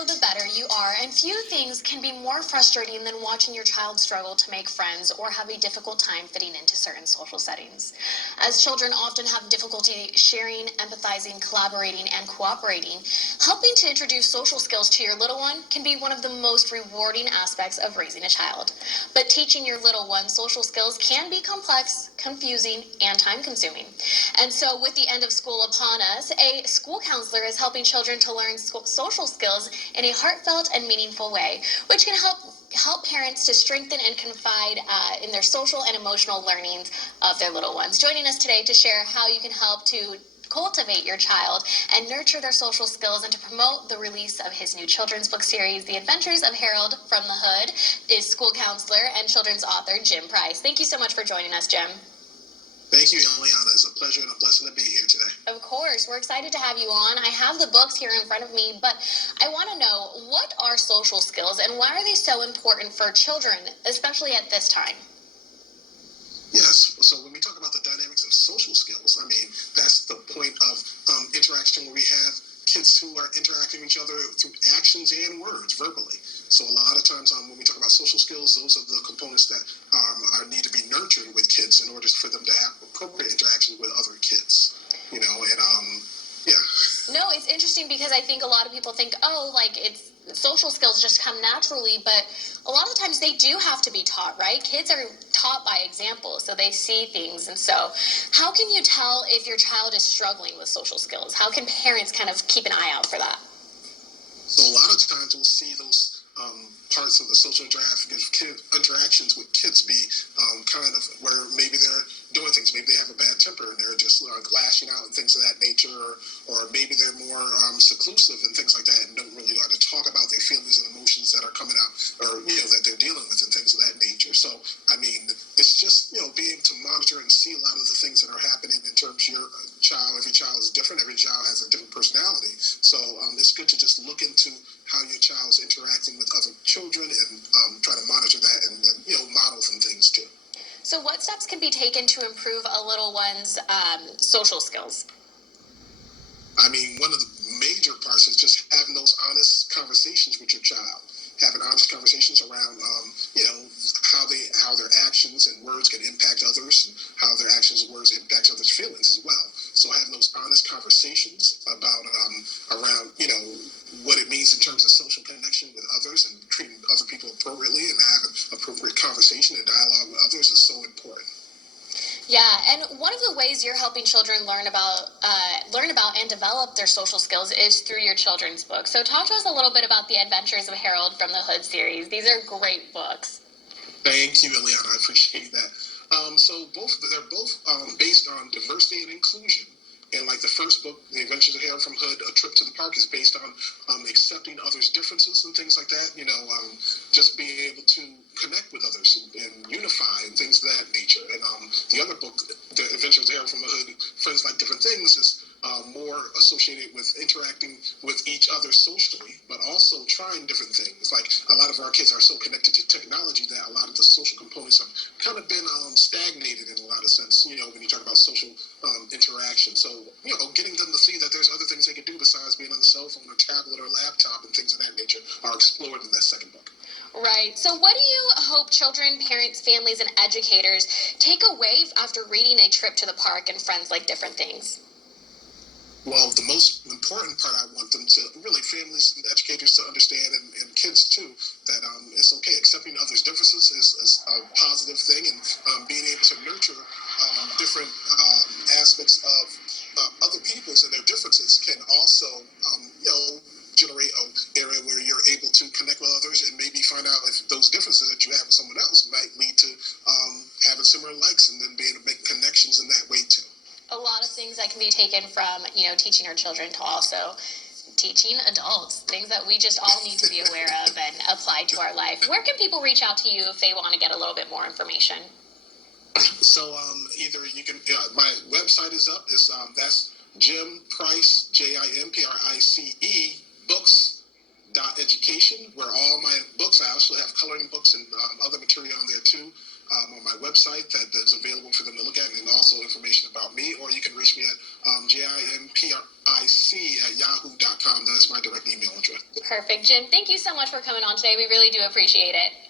know, the better you are, and few things can be more frustrating than watching your child struggle to make friends or have a difficult time fitting into certain social settings. As children often have difficulty sharing, empathizing, collaborating, and cooperating, helping to introduce social skills to your little one can be one of the most rewarding aspects of raising a child. But teaching your little one social skills can be complex, confusing, and time-consuming. And so with the end of school upon us, a school counselor is helping children to learn social skills in a heartfelt and meaningful way, which can help parents to strengthen and confide in their social and emotional learnings of their little ones. Joining us today to share how you can help to cultivate your child and nurture their social skills and to promote the release of his new children's book series, The Adventures of Harold from the Hood, is school counselor and children's author Jim Price. Thank you so much for joining us, Jim. Thank you, Ilyana. It's a pleasure and a blessing to be here today. Of course. We're excited to have you on. I have the books here in front of me, but I want to know, what are social skills and why are they so important for children, especially at this time? Yes. So when we talk about the dynamics of social skills, I mean, that's the point of interaction where we have kids who are interacting with each other through actions and words, verbally. So a lot of times when we talk about social skills, those are the components that need to be nurtured with kids in order for them to have appropriate interactions with other kids, and yeah. No, it's interesting because I think a lot of people think, it's social skills just come naturally, but a lot of times they do have to be taught, right? Kids are taught by example, so they see things. And so how can you tell if your child is struggling with social skills? How can parents kind of keep an eye out for that? So a lot of times we'll see those parts of the social interactions with kids be kind of where maybe they're doing things. Maybe they have a bad temper and they're just lashing out and things of that nature, or maybe they're more seclusive and things like that and don't really know how to talk about their feelings and emotions that are coming out, or that they're dealing with and things of that nature. So I mean, it's just being able to monitor and see a lot of the things that are happening in terms of your child. Every child is different. Every child has a different personality. So it's good to just look into how your child's interacting with other children and try to monitor that and model some things too. So what steps can be taken to improve a little one's social skills? I mean, one of the major parts is just having those honest conversations with your child. Having honest conversations around, how their actions and words can impact others, and how their actions and words impact others' feelings as well. So having those honest conversations about around, what it means in terms of social connection with others and treating other people appropriately and having appropriate conversation and dialogue with others is so important. Yeah, and one of the ways you're helping children learn about and develop their social skills is through your children's book. So talk to us a little bit about The Adventures of Harold from the Hood series. These are great books. Thank you, Ilyana. I appreciate that. So they're both based on diversity and inclusion. And like the first book, The Adventures of Harold from Hood, A Trip to the Park, is based on accepting others' differences and things like that. Just being able to connect with others and unify and things of that nature. And the other book, The Adventures of Harold from the Hood, Friends Like Different Things, is more associated with interacting with each other socially, but also trying different things. Like a lot of our kids are so connected to technology that a lot of the social components have kind of been stagnated in a lot of sense, when you talk about social interaction. So, getting them to see that there's other things they can do besides being on the cell phone or tablet or laptop and things of that nature are explored in that second book. Right. So what do you hope children, parents, families, and educators take away after reading A Trip to the Park and Friends Like Different Things? Well, the most important part I want them to, really families and educators to understand, and kids too, that it's okay. Accepting others' differences is a positive thing, and being able to nurture different aspects of other people's and their differences can also, generate an area where you're able to connect with others and maybe find out if those differences that you have with someone else might lead to having similar likes and then being able to make connections in that way too. A lot of things that can be taken from, teaching our children to also teaching adults, things that we just all need to be aware of and apply to our life. Where can people reach out to you if they want to get a little bit more information? So either you can, my website is up. That's Jim Price, JIMPRICE, books.education, where all my books, I also have coloring books and other material on there too. On my website that is available for them to look at, and also information about me, or you can reach me at JIMPRIC@yahoo.com. That's my direct email address. Perfect. Jim, thank you so much for coming on today. We really do appreciate it.